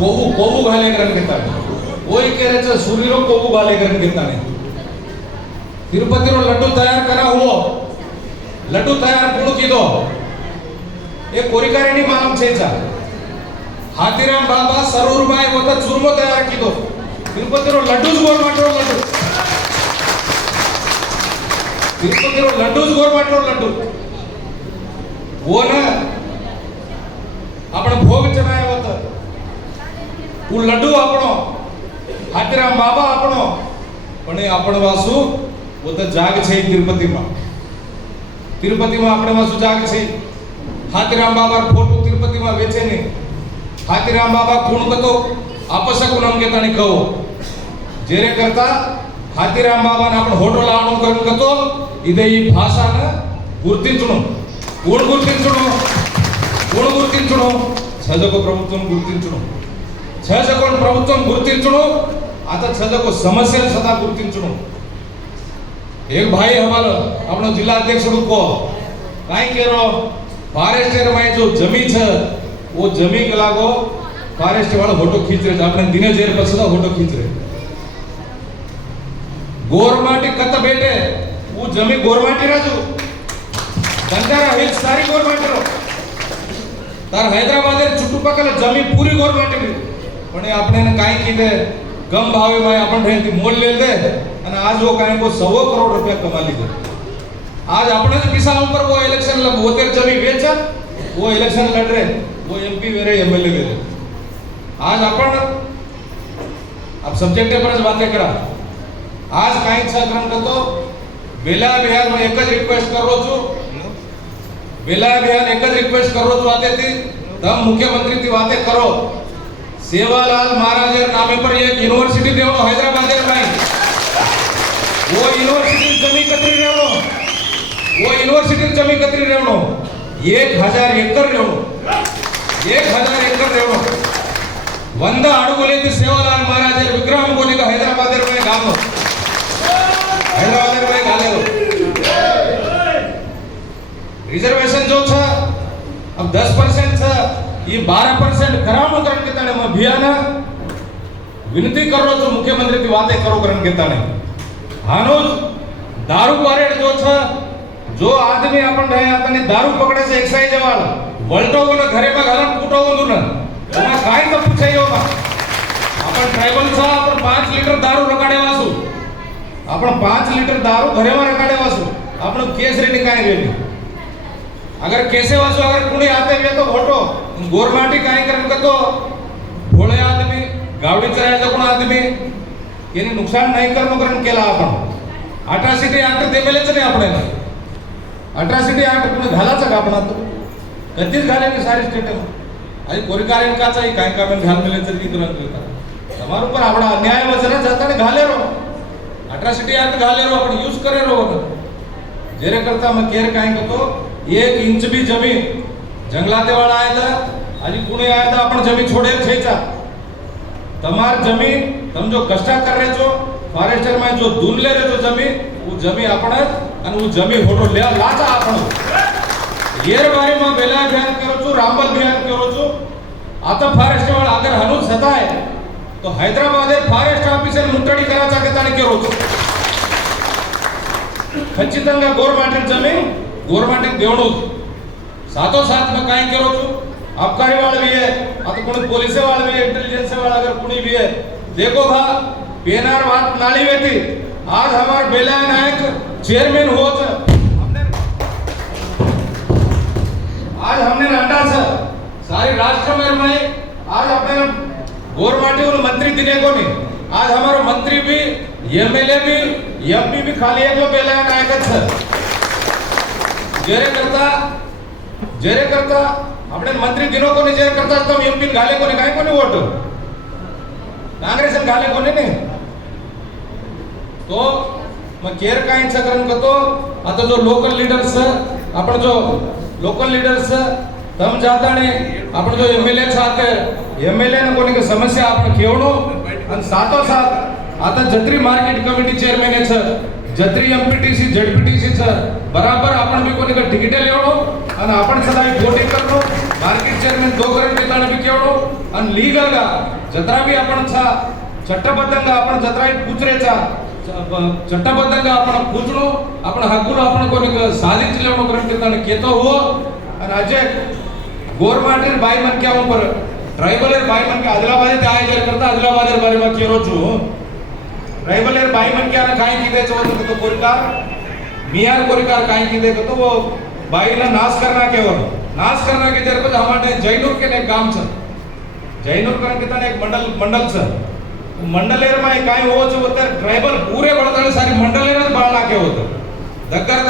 कोबू घाले करून घेताने ओय केरेचं सुरीरो कोबू घाले करून घेताने तिरुपतीरो लड्डू तयार करा हुओ लड्डू तयार कोण कीधो ए कोरिकारेनी मालूम छेचा हाथीराम बाबा सरूरबाई होता चूरमो तयार कीधो तिरुपतीरो लड्डूज गोरमाटरो लड्डू तिरुपतीरो लड्डूज गोरमाटरो लड्डू वो ना आपण भोग चढ़ायो होता वो लड्डू आपणो हाथीराम बाबा आपणो पण आपण वासू वो तो जाग छे तिरुपति में આપણે વાસુ જાગ છે હાથીરામ બાબા ફોટો તિરુપતિ માં વેચે ને હાથીરામ બાબા કોણ કતો આપસકુ નામ કેતાની કહો જેરે કરતા હાથીરામ બાબા ને આપણે હોટો લાવણો કરન કતો ઇદે ಈ ಭಾಷಾನ ಗುರ್ತಿಂಚುನು ಕೋಣ ಗುರ್ತಿಂಚುನು ಛಜಕೋ ಪ್ರಭುತ್ವಂ ಗುರ್ತಿಂಚುನು ಛಜಕೋಣ ಪ್ರಭುತ್ವಂ ಗುರ್ತಿಂಚುನು ಆತ ಛಜಕೋ ಸಮಸ್ಯೆ ಸದಾ ಗುರ್ತಿಂಚುನು एक भाई हमारा अपना जिला अध्यक्ष को काई केरो फॉरेस्टर में जो जमी छ वो जमी के लागो फॉरेस्ट वाला फोटो खींच रहे अपने दिने जेर पर सदा फोटो खींच रहे गोरमाटी कत बेटे वो जमी गोरमाटी राजू बंजारा हिल सारी गोरमाटी रो तार हैदराबाद चुट्टुपक्कल जमी पूरी गोरमाटी भी पण आपने ने काई कीधे कम भावे में अपन रहती मोल ले दे અને આજ वो કાઈ को 100 करोड़ रुपया कमा लीधे आज अपने पिसा ऊपर वो इलेक्शन लग होते जमी वेचा वो इलेक्शन लड़ रहे वो एमपी वेरे एमएलए वेरे आज अपन अब सब्जेक्ट पर बातें करा आज काई छक्रम तो बेला बिहार में एक ज रिक्वेस्ट करो छु बेला बिहार एक ज रिक्वेस्ट करो छु आते थी तब मुख्यमंत्री थी बातें करो सेवालाल महाराज नामे पर एक यूनिवर्सिटी देवो हैदराबाद में वो यूनिवर्सिटी जमी कतरी रेवनो वो यूनिवर्सिटी जमी कतरी रेवनो 1000 एकड़ रेवनो 1000 एकड़ रेवनो 100 अडुगुलेति सेवालाल महाराज विक्रम कोने का हैदराबाद में गामो हैदराबाद में गालेरो रिजर्वेशन जो था अब 10% था ये 12% करावनो करन के ताने मैं भियाना विनती करो जो मुख्यमंत्री की बातें करो करन के ताने हानुज दारू परेड जो छ जो आदमी अपन रहे आतने दारू पकड़े से एक्साइज वाला वल्टो को घरे में घालन कूटो को न तुम्हें काय तो पूछे होगा अपन ट्राइबल छ अपन 5 लीटर दारू रकाडे वासु अपन 5 लीटर दारू घरे में रकाडे वासु अपन केस रे निकाय रेनी अगर कैसे वासु अगर कुणी आते हुए तो फोटो गोरमाटी काय करन तो भोळे आदमी गावडी चरायचा कोण आदमी यानी नुकसान नहीं करनो करन केला आपण अट्रॉसिटी ऍक्ट देमेलेच नाही आपण अट्रॉसिटी ऍक्ट तुम्ही घालाचा का आपण कधीच घाले की सारी स्टेट आई कोरिकारेन काचा काय काम घाल मेले तरी तुरंत देता તમાર ઉપર આપડા અન્યાય વચન જતાને ઘાલે રો अट्रॉसिटी ऍक्ट घाले रो आपण यूज करे रो जेरे करता मैं केर काय कतो 1 इंच भी जमीन जंगलाते वाला आया था आणि कुणी आया था आपण जमीन छोड़े छेचा तमार जमीन तुम जो कष्ट कर रहे छो फॉरेस्टर में जो दून ले रहे छो जमीन वो जमीन आपण અને वो जमीन फोटो ले लाचा आपण येर बारे में बेला बयान करो छो रामबल बयान करो छो आता फॉरेस्ट वाला अगर हनुज सताय तो हैदराबाद फॉरेस्ट ऑफिसर मुट्टडी कराचा के ताने करो छो खचितंगा गवर्नमेंट जमीन गवर्नमेंट देवणो साथो साथ में काय करो छो आबकारी वाले भी है आता कोण पुलिस वाले भी इंटेलिजेंस वाला अगर कोणी भी है देखो भा पेनार बात नाली वेती आज हमार बेला नायक चेयरमैन हो हमने रांडा छ सारी राष्ट्र में आज अपने गवर्नमेंट को मंत्री दिने को नहीं आज हमारा मंत्री भी एमएलए भी एमपी भी खाली एक बेला नायक छ जेरे करता अपने मंत्री दिनों को निजेर करता तो एमपी घाले को नहीं काय को नहीं वोट कांग्रेस घाले को नहीं तो मैं केर काय चक्रन करतो आता जो लोकल लीडर्स आपण जो लोकल लीडर्स तम जाता ने आपण जो एमएलए छाते एमएलए ने कोणी समस्या आपण केवणो आणि साथो साथ आता जत्री मार्केट कमिटी चेअरमॅन छ जत्री एमपीटीसी जेडपीटीसी बराबर आपण बी कोणी टिकिटे लेवडो आणि आपण सदा वोटिंग करतो मार्केट चेअरमॅन दोघं घेताना बी केवडो आणि लीगल గా जत्रा बी आपण చట్టబద్ధంగా आपण जत्रा కూర్చురేचा చట్టబద్ధంగా आपण కూర్చును आपण హక్కులు आपण कोणी సాధించలేము करन केतो हो आणि अजय गोरमाटीर बाई मन क्या ऊपर ट्राइबलर बाई मन के आदिलाबाद ते आयोजन करता आदिलाबाद बारे में केरोचू ट्राइबलर बाई मन क्या काय किदेच होत तो कोरिकार मियार कोरिकार काय किदे तो वो बाई ना नाश करना के तेरे को हमारे जैनूर के एक गांव छ जैनूर करन के एक मंडल छ मंडलेर में काय हो जो ट्राइबल पूरे बळताळे सारी मंडलेर बाळना के होत दग्गर